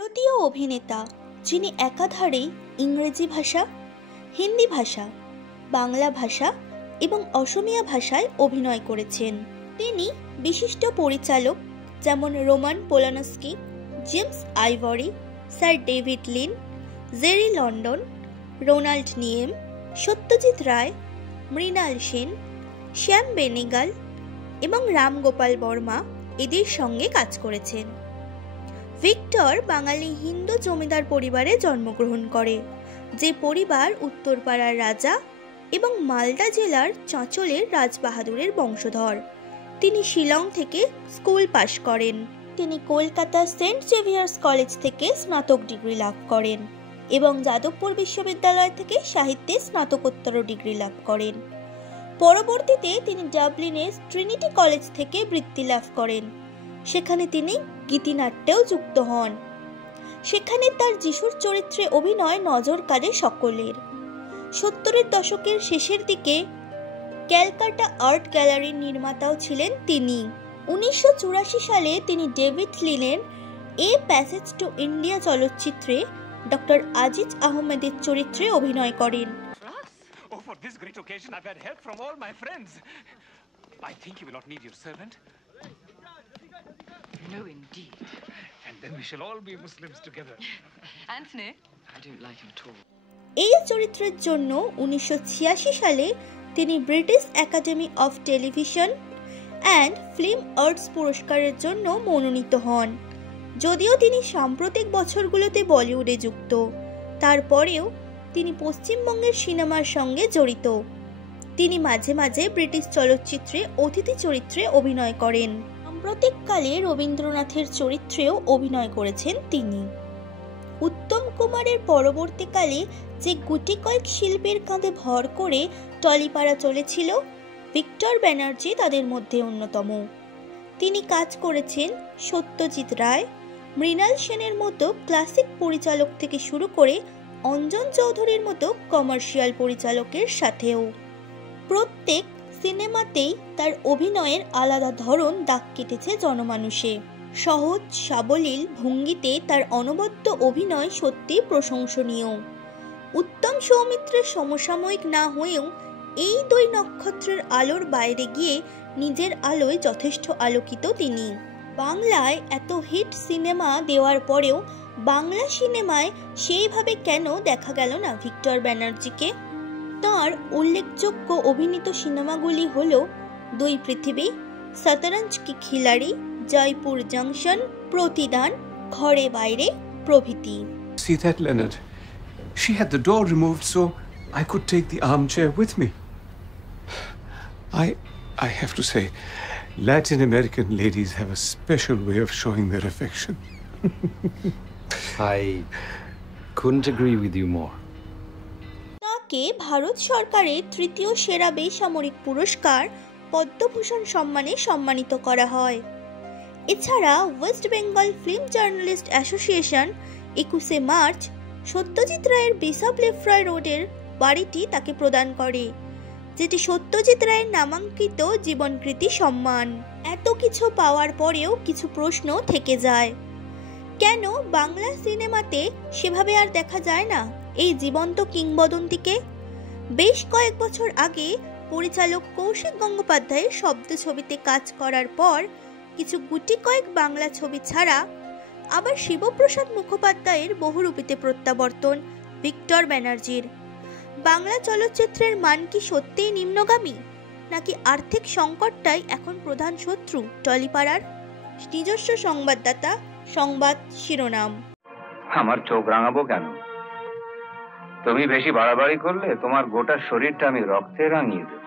ভারতীয় অভিনেতা যিনি একাধারে ইংরেজি ভাষা, হিন্দি ভাষা, বাংলা ভাষা এবং অসমীয়া ভাষায় অভিনয় করেছেন। তিনি বিশিষ্ট পরিচালক যেমন Roman Polanski, James Ivory, sir David Lean, Jerry London, Ronald Neame, Satyajit Ray, Mrinal Sen, Shyam Benegal এবং রাম গোপাল বর্মা এদের সঙ্গে কাজ করেছেন। ভিক্টর বাঙালি হিন্দু জমিদার পরিবারে জন্মগ্রহণ করে, যে পরিবার উত্তরপাড়ার রাজা এবং মালদা জেলার চাঁচলের রাজবাহাদুরের বংশধর। তিনি শিলং থেকে স্কুল পাশ করেন। তিনি কলকাতা সেন্ট জেভিয়ার্স কলেজ থেকে স্নাতক ডিগ্রি লাভ করেন এবং যাদবপুর বিশ্ববিদ্যালয় থেকে সাহিত্যে স্নাতকোত্তর ডিগ্রি লাভ করেন। পরবর্তীতে তিনি ডাবলিনের ট্রিনিটি কলেজ থেকে বৃত্তি লাভ করেন। সেখানে তিনি গীতিনাট্যেও যুক্ত হন। সেখানে তার যিশুর চরিত্রে অভিনয় নজর কাড়ে সকলের। 70-এর দশকের শেষের দিকে ক্যালকাটা আর্ট গ্যালারির নির্মাতাও ছিলেন তিনি। 1984 সালে তিনি ডেভিড লিনের এ প্যাসেজ টু ইন্ডিয়া চলচ্চিত্রে ডক্টর আজিজ আহমেদের চরিত্রে অভিনয় করেন। For this great occasion, I've had help from all my friends. I think you will not need your servant. No, indeed. And then we shall all be Muslims together. Anthony? I don't like him at all. এই চরিত্রের জন্য 1986 সালে তিনি British academy of television and film arts পুরস্কারের জন্য মনোনীত হন। যদিও তিনি সাম্প্রতিক বছরগুলোতে বলিউডে যুক্ত, তারপরেও তিনি পশ্চিমবঙ্গের সিনেমার সঙ্গে জড়িত। তিনি মাঝে মাঝে ব্রিটিশ চলচ্চিত্রে অতিথি চরিত্রে অভিনয় করেন। সাম্প্রতিককালে রবীন্দ্রনাথের চরিত্রেও অভিনয় করেছেন তিনি। উত্তম কুমারের পরবর্তীকালে যে গুটি কয়েক শিল্পীর কাঁধে ভর করে টলিপাড়া চলেছিল, ভিক্টর ব্যানার্জি তাদের মধ্যে অন্যতম। তিনি কাজ করেছেন সত্যজিৎ রায়, মৃণাল সেনের মতো ক্লাসিক পরিচালক থেকে শুরু করে অঞ্জন চৌধুরীর মতো কমার্শিয়াল পরিচালকের সাথেও। প্রত্যেক সিনেমাতেই তার অভিনয়ের আলাদা ধরন দাগ কেটেছে জনমানুষে। সহজ সাবলীল ভঙ্গিতে তার অনবদ্য অভিনয় সত্যি প্রশংসনীয়। উত্তম সৌমিত্রের সমসাময়িক না হয়েও এই দুই নক্ষত্রের আলোর বাইরে গিয়ে নিজের আলোয় যথেষ্ট আলোকিত তিনি। বাংলায় এত হিট সিনেমা দেওয়ার পরেও বাংলা সিনেমায় সেইভাবে কেন দেখা গেল না ভিক্টর ব্যানার্জিকে? তাঁর উল্লেখযোগ্য অভিনীত সিনেমাগুলি হল দুই পৃথিবী, শতরঞ্জ কি খিলাড়ি, জয়পুর জংশন, প্রতিদান, ঘরে বাইরে প্রভৃতি। See that, Leonard? She had the door removed so I could take the armchair with me. I have to say, Latin American ladies have a special way of showing their affection. I couldn't agree with you more. তাকে ভারত সরকারের তৃতীয় সেরা বেসামরিক পুরস্কার পদ্মভূষণ সম্মানে সম্মানিত করা হয়। এছাড়া West Bengal film journalist association 21শে মার্চ সত্যজিৎ রায়ের বিশপ লেফ্রয় রোডের বাড়িটি তাকে প্রদান করে, যেটি সত্যজিৎ রায়ের নামাঙ্কিত জীবনকৃতি সম্মান। এত কিছু পাওয়ার পরেও কিছু প্রশ্ন থেকে যায়। কেন বাংলা সিনেমাতে সেভাবে আর দেখা যায় না এই জীবন্ত কিংবদন্তিকে? বেশ কয়েক বছর আগে পরিচালক কৌশিক গঙ্গোপাধ্যায়ের শব্দ ছবিতে কাজ করার পর কিছু গুটি কয়েক বাংলা ছবি ছাড়া আবার শিবপ্রসাদ মুখোপাধ্যায়ের বহুরূপীতে প্রত্যাবর্তন ভিক্টর ব্যানার্জির। বাংলা চলচ্চিত্রের মান কি সত্যিই নিম্নগামী, নাকি আর্থিক সংকটটাই এখন প্রধান শত্রু টলিপাড়ার? নিজস্ব সংবাদদাতা, সংবাদ শিরোনাম। আমার চোখ রাঙাবো কেন? তুমি বেশি বাড়াবাড়ি করলে তোমার গোটা শরীরটা আমি রক্তে রাঙিয়ে দেব।